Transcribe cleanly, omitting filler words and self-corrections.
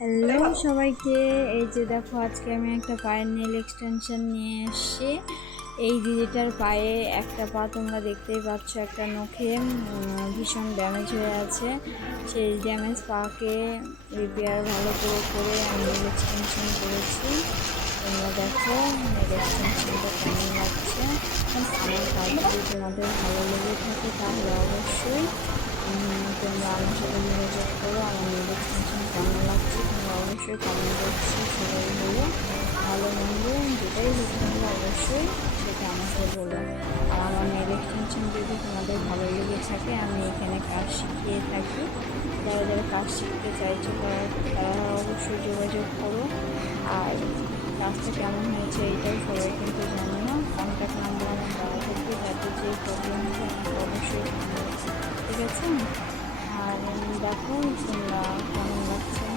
Hello সবাইকে, এই যে দেখো আজকে আমি একটা পায়ের নেল এক্সটেনশন নিয়ে এসেছি। এই দিদিটার পায়ে একটা পা তোমরা দেখতেই পাচ্ছ, একটা নখে ভীষণ ড্যামেজ হয়ে আছে। সেই ড্যামেজ পাকে রিপেয়ার ভালো করে আমি নেল এক্সটেনশন করেছি। তোমরা দেখো নেল এক্সটেনশনটা কেমন লাগছে। আমার কাজ যদি তোমাদের ভালো লেগে থাকে তাহলে অবশ্যই তোমরা আমার সাথে যোগাযোগ করো। আমার নেল এক্সটেনশন কেমন লাগছে তোমরা অবশ্যই কমেন্ট বক্সে সবাই বলো। ভালো মন্দ যেটাই হোক তোমরা অবশ্যই সেটা আমাকে বলো। আর আমার নেল এক্সটেনশন যদি তোমাদের ভালো লেগে থাকে, আমি এখানে কাজ শিখিয়ে থাকি। যারা যারা কাজ শিখতে চাইছো তারা অবশ্যই যোগাযোগ করো। আর কাজটা কেমন হয়েছে এইটাও সবাই কিন্তু জানো না। কন্ট্যাক্ট নাম্বার আমার দেওয়া থাকবে, যাতে যে প্রবলেম হবে আমাকে অবশ্যই জানাবে। ঠিক আছে? আর দেখো তোমরা কেমন লাগছে